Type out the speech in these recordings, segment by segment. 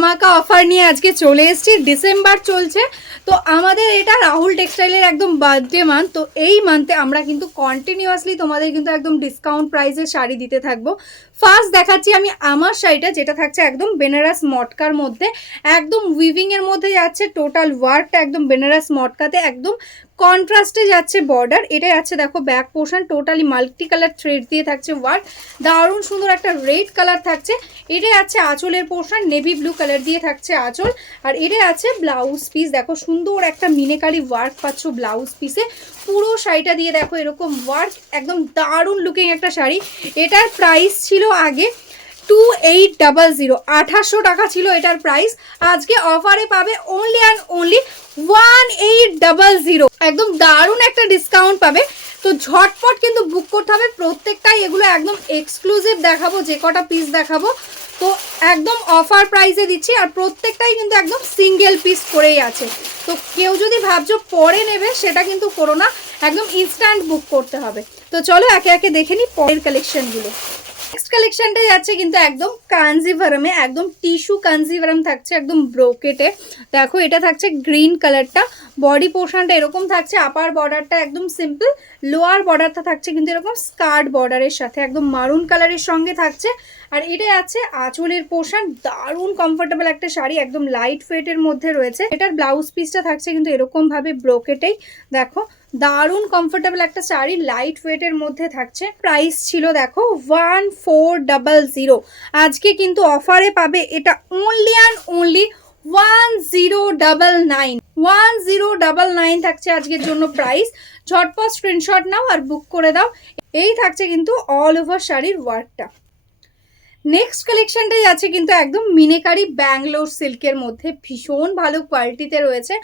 ধামাকা অফার নিয়ে আজকে চলে এসেছি। ডিসেম্বর চলছে, তো আমাদের এটা রাহুল টেক্সটাইলের একদম বার্থডে মান্থ। তো এই মান্থে আমরা কিন্তু কন্টিনিউয়াসলি তোমাদের কিন্তু একদম ডিসকাউন্ট প্রাইসে শাড়ি দিতে থাকবো। ফার্স্ট দেখাচ্ছি আমি আমার শাড়িটা, যেটা থাকছে একদম বেনারস মটকার মধ্যে, একদম উইভিং এর মধ্যে যাচ্ছে। টোটাল ওয়ার্কটা একদম বেনারস মটকাতে একদম কন্ট্রাস্টে যাচ্ছে বর্ডার। এটা যাচ্ছে দেখো back portion, totally multi colour thread দিয়ে থাকছে ওয়ার্ক, দারুণ সুন্দর একটা রেড কালার থাকছে। এটা আছে আঁচলের পোর্শন, নেভি ব্লু কালার দিয়ে থাকছে আঁচল। আর এটা আছে ব্লাউজ পিস, দেখো সুন্দর একটা মিনেকারি ওয়ার্ক পাচ্ছ ব্লাউজ পিসে। পুরো শাড়িটা দিয়ে দেখো এরকম ওয়ার্ক, একদম দারুণ লুকিং একটা শাড়ি। এটার প্রাইস ছিল আগে 2800, 2800 টাকা ছিল এটার প্রাইস। আজকে অফারে পাবে অনলি অ্যান্ড অনলি 1800। একদম দারুণ একটা ডিসকাউন্ট পাবে। তো ঝটপট কিন্তু বুক করতে হবে প্রত্যেকটাই। এগুলো একদম এক্সক্লুসিভ দেখাবো, যে কটা পিস দেখাবো তো একদম অফার প্রাইসে দিচ্ছি। আর প্রত্যেকটাই কিন্তু একদম সিঙ্গেল পিস করেই আছে। তো কেউ যদি ভাবছো পরে নেবে, সেটা কিন্তু করো না, একদম ইনস্ট্যান্ট বুক করতে হবে। তো চলো একে একে দেখে নিই পরের কালেকশনগুলো। নেক্সট কালেকশনটা যাচ্ছে কিন্তু একদম কাঞ্জিভারমে, একদম টিস্যু কাঞ্জিভারম থাকছে একদম ব্রোকেটে। দেখো এটা থাকছে গ্রিন কালারটা, বডি পোর্শনটা এরকম থাকছে, আপার বর্ডারটা একদম সিম্পল, লোয়ার বর্ডারটা থাকছে কিন্তু এরকম স্কার্ট বর্ডারের সাথে একদম মারুন কালারের সঙ্গে থাকছে। আর এটা আছে আঁচলের পোর্শন, দারুণ কমফোর্টেবল একটা শাড়ি, একদম লাইট ওয়েটের মধ্যে রয়েছে। এটার ব্লাউজ পিসটা থাকছে কিন্তু এরকম ভাবে ব্রোকেটেই, দেখো দারুণ কমফোর্টেবল একটা শাড়ি, লাইট ওয়েটের মধ্যে থাকছে। প্রাইস ছিল দেখো 1400। আজকে কিন্তু অফারে পাবে এটা অনলি অ্যান্ড অনলি 1099। 1099 থাকছে আজকের জন্য প্রাইস। ঝটপট স্ক্রিনশট নাও আর বুক করে দাও। এই থাকছে কিন্তু অল ওভার শাড়ির ওয়ার্কটা। নেক্সট কালেকশনটাই আছে কিন্তু একদম মিনেকারি ব্যাঙ্গালোর সিল্কের মধ্যে, ভীষণ ভালো কোয়ালিটিতে রয়েছে।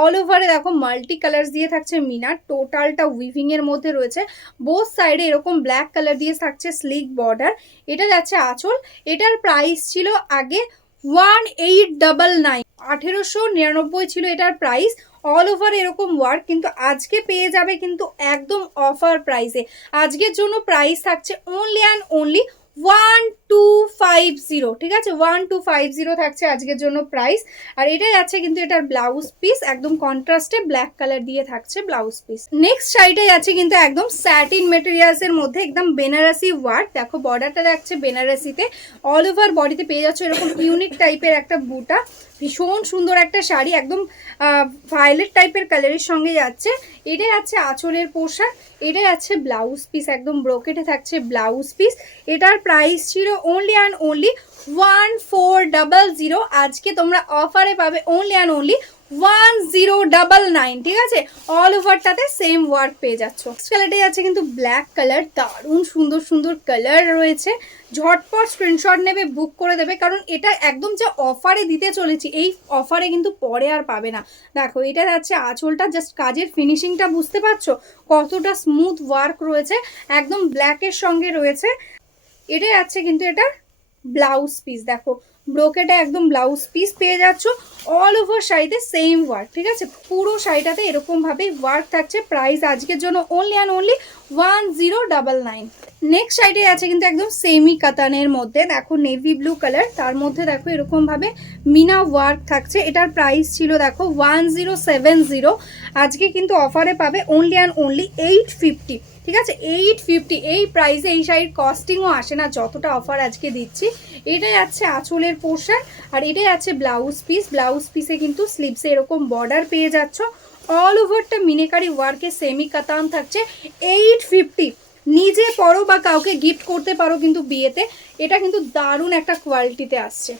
অল ওভারে দেখো মাল্টি কালার্স দিয়ে থাকছে মিনার, টোটালটা উইভিং এর মধ্যে রয়েছে। বোথ সাইডে এরকম ব্ল্যাক কালার দিয়ে থাকছে স্লিক বর্ডার। এটা যাচ্ছে আঁচল। এটার প্রাইস ছিল আগে 1899, 1899 ছিল এটার প্রাইস। অল ওভার এরকম ওয়ার্ক, কিন্তু আজকে পেয়ে যাবে কিন্তু একদম অফার প্রাইসে। আজকের জন্য প্রাইস থাকছে অনলি অ্যান্ড অনলি 1250। ঠিক আছে, 1250 থাকছে আজকের জন্য প্রাইস। আর এটা যাচ্ছে কিন্তু এটার ব্লাউজ পিস, একদম কন্ট্রাস্টে ব্ল্যাক কালার দিয়ে থাকছে ব্লাউজ পিস। নেক্সট শাড়িটা যাচ্ছে কিন্তু একদম স্যাটিন মেটেরিয়ালস এর মধ্যে, একদম বেনারসি ওয়ার্ক। দেখো বর্ডারটা যাচ্ছে বেনারসিতে, অল ওভার বডিতে পেয়ে যাচ্ছে এরকম ইউনিক টাইপের একটা বুটা। ভীষণ সুন্দর একটা শাড়ি, একদম ভায়োলেট টাইপের কালারের সঙ্গে যাচ্ছে। এটা যাচ্ছে আঁচলের পোশাক, এটা যাচ্ছে ব্লাউজ পিস, একদম ব্রোকেটে থাকছে ব্লাউজ পিস। এটার প্রাইস ছিল অনলি অ্যান্ড অনলি 1400। আজকে তোমরা অফারে পাবে অনলি অ্যান্ড অনলি 1099। ঠিক আছে, অল ওভারটাতে সেম ওয়ার্ক পেয়ে যাচ্ছ। কালারটা আছে কিন্তু ব্ল্যাক কালার, দারুণ সুন্দর সুন্দর কালার রয়েছে। ঝটপট স্ক্রিনশট নেবে, বুক করে দেবে, কারণ এটা একদম যে অফারে দিতে চলেছি, এই অফারে কিন্তু পরে আর পাবে না। দেখো এটা যাচ্ছে আঁচলটা, জাস্ট কাজের ফিনিশিংটা বুঝতে পারছো কতটা স্মুথ ওয়ার্ক রয়েছে, একদম ব্ল্যাকের সঙ্গে রয়েছে। এটা যাচ্ছে কিন্তু এটা ব্লাউজ পিস, দেখো ব্রোকেটে একদম ব্লাউজ পিস পেয়ে যাচ্ছ। অল ওভার শাড়িতে সেম ওয়ার্ক। ঠিক আছে, পুরো শাড়িটাতে এরকম ভাবে ওয়ার্ক থাকছে। প্রাইস আজকের জন্য অনলি অ্যান্ড অনলি 1099। নেক্সট শাড়িতে আছে কিন্তু একদম সেমি কাতানের মধ্যে, দেখো নেভি ব্লু কালার, তার মধ্যে দেখো এরকম ভাবে মিনা ওয়ার্ক থাকছে। এটার প্রাইস ছিল দেখো 1070। আজকে কিন্তু অফারে পাবে অনলি অ্যান্ড অনলি 850। ঠিক আছে, 850 এই প্রাইসে এই শাড়ির কস্টিংও আসে না যতটা অফার আজকে দিচ্ছি। এটাই আছে আঁচলের পোর্শন, আর এটাই আছে ব্লাউজ পিস। ব্লাউজ পিসে কিন্তু স্লিভসে এরকম বর্ডার পেয়ে যাচ্ছ। অল ওভারটা মিনেকারি ওয়ার্কে সেমি কাতান থাকছে। 850, নিজে পরো বা কাউকে গিফট করতে পারো কিন্তু বিয়েতে। এটা কিন্তু দারুণ একটা কোয়ালিটিতে আসছে।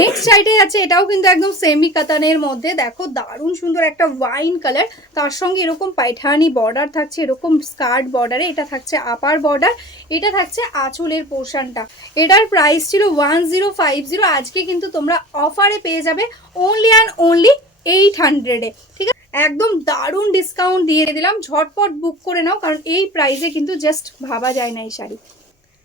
নেক্সট শাড়িটা আছে, এটাও কিন্তু একদম সেমি কাতানের মধ্যে, দেখো দারুণ সুন্দর একটা ওয়াইন কালার, তার সঙ্গে এরকম পাইঠানি বর্ডার থাকছে এরকম স্কার্ট বর্ডারে। এটা থাকছে আপার বর্ডার, এটা থাকছে আঁচলের পোর্শনটা। এটার প্রাইস ছিল 1050। আজকে কিন্তু তোমরা অফারে পেয়ে যাবে অনলি অ্যান্ড অনলি 800-এ। ঠিক আছে, একদম দারুণ ডিসকাউন্ট দিয়ে দিলাম, ঝটপট বুক করে নাও, কারণ এই প্রাইসে কিন্তু জাস্ট ভাবা যায় না এই শাড়ি।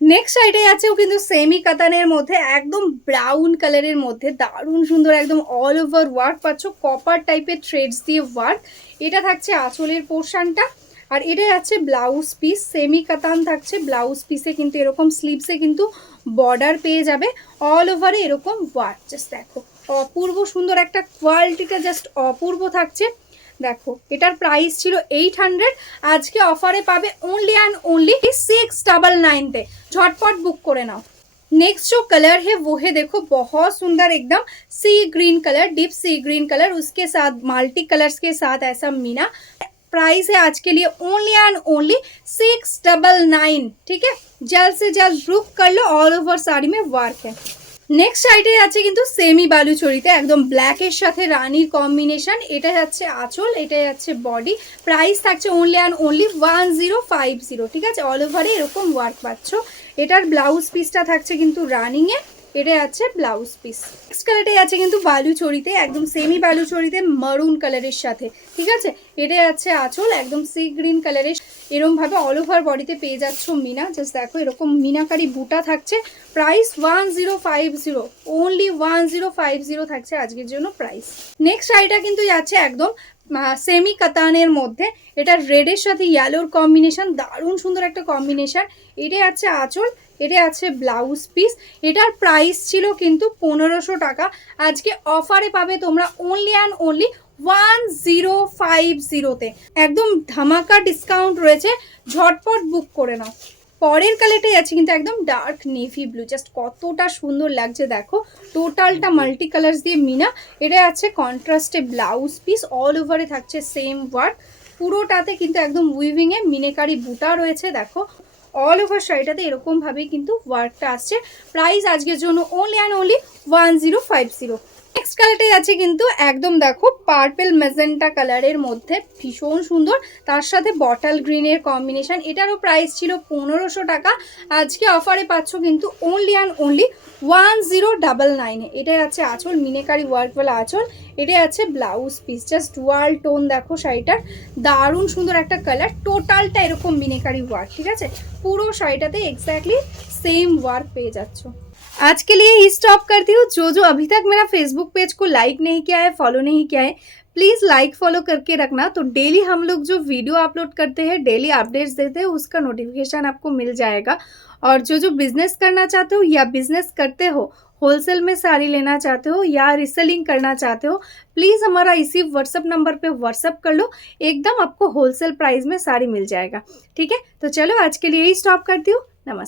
নেক্সট সাইডে আছেও কিন্তু সেমি কাতানের মধ্যে, একদম ব্রাউন কালারের মধ্যে, দারুণ সুন্দর একদম অল ওভার ওয়ার্ক পাচ্ছ, কপার টাইপের থ্রেডস দিয়ে ওয়ার্ক। এটা থাকছে আঁচলের পোর্শনটা, আর এটা যাচ্ছে ব্লাউজ পিস, সেমি কাতান থাকছে। ব্লাউজ পিসে কিন্তু এরকম স্লিভসে কিন্তু বর্ডার পেয়ে যাবে, অল ওভারে এরকম ওয়ার্ক। জাস্ট দেখো অপূর্ব সুন্দর একটা কোয়ালিটিটা জাস্ট অপূর্ব থাকছে। দেখো এটার প্রাইস ছিল 800, আজকে অফারে পাবে ओनली एंड ओनली 699 झटपट बुक করে নাও। नेक्स्ट जो कलर है वो है देखो बहुत सुंदर एकदम sea green colour, deep sea green colour, उसके साथ मल्टी कलर्स के साथ ऐसा मीना। प्राइस है आज के लिए ओनली एंड ओनली 699। ठीक है, जल्द से जल्द बुक कर लो, ऑल ओवर साड़ी में वर्क है। নেক্সট সাইডে আছে কিন্তু সেমি বালুচরিতে একদম ব্ল্যাকের সাথে রানীর কম্বিনেশন, এটা যাচ্ছে আঁচল, এটা যাচ্ছে বডি। প্রাইস থাকছে ওনলি অ্যান্ড ওনলি 1050। ঠিক আছে, অল ওভারে এরকম ওয়ার্ক পাচ্ছ। এটার ব্লাউজ পিসটা থাকছে কিন্তু রানিংয়ে, এটা আছে ব্লাউজ পিস। নেক্সট কালারটাই আছে কিন্তু বালুচরিতে একদম সেমি বালুচরিতে মারুন কালারের সাথে। ঠিক আছে, এটা আছে আঁচল একদম সি গ্রিন কালারের, এরকম ভাবে অল ওভার বডিতে পেয়ে যাচ্ছ মিনা। জাস্ট দেখো এরকম মিনাকারি বুটা থাকছে। প্রাইস 1050, ওনলি 1050 থাকছে আজকের জন্য প্রাইস। নেক্সট শাড়িটা কিন্তু যাচ্ছে একদম সেমি কাতানের মধ্যে, এটা রেডের সাথে ইয়েলোর কম্বিনেশন, দারুণ সুন্দর একটা কম্বিনেশন। এটা আছে আঁচল, এটা আছে ব্লাউজ পিস। এটার প্রাইস ছিল কিন্তু 1500 টাকা, আজকে অফারে পাবে তোমরা ওনলি অ্যান্ড ওনলি 1050-তে। একদম ধামাকা ডিসকাউন্ট রয়েছে, ঝটপট বুক করে নাও। পরের কালারটাই আছে কিন্তু একদম ডার্ক নেভি ব্লু, জাস্ট কতটা সুন্দর লাগছে দেখো, টোটালটা মাল্টি কালার্স দিয়ে মিনা। এটা আছে কন্ট্রাস্টে ব্লাউজ পিস, অল ওভারে থাকছে সেম ওয়ার্ক, পুরোটাতে কিন্তু একদম উইভিংয়ে মিনেকারি বুটা রয়েছে। দেখো অল ওভার শাড়িটাতে এরকমভাবেই কিন্তু ওয়ার্কটা আসছে। প্রাইস আজকের জন্য ওনলি অ্যান্ড ওনলি 1050। নেক্সট কালারটাই আছে কিন্তু একদম দেখো পার্পেল ম্যাজেন্টা কালারের মধ্যে, ভীষণ সুন্দর, তার সাথে বটল গ্রিনের কম্বিনেশন। এটারও প্রাইস ছিল 1500 টাকা, আজকে অফারে পাচ্ছ কিন্তু ওনলি অ্যান্ড ওনলি 1099। এটাই আছে আঁচল, মিনেকারি ওয়ার্কওয়ালা আঁচল, এটাই আছে blouse piece. Just dual tone দেখো শাড়িটার, দারুণ সুন্দর একটা কালার, টোটালটা এরকম মিনেকারি ওয়ার্ক। ঠিক আছে, পুরো শাড়িটাতে এক্স্যাক্টলি সেম ওয়ার্ক পেয়ে যাচ্ছ। आज के लिए ही स्टॉप करती हूँ। जो अभी तक मेरा फेसबुक पेज को लाइक नहीं किया है, फॉलो नहीं किया है, प्लीज़ लाइक फॉलो करके रखना। तो डेली हम लोग जो वीडियो अपलोड करते हैं, डेली अपडेट्स देते हैं, उसका नोटिफिकेशन आपको मिल जाएगा। और जो बिजनेस करना चाहते हो या बिजनेस करते हो, होलसेल में साड़ी लेना चाहते हो या रिसेलिंग करना चाहते हो, प्लीज़ हमारा इसी व्हाट्सअप नंबर पे व्हाट्सअप कर लो, एकदम आपको होलसेल प्राइस में साड़ी मिल जाएगा। ठीक है, तो चलो आज के लिए ही स्टॉप करती हूँ। नमस्ते।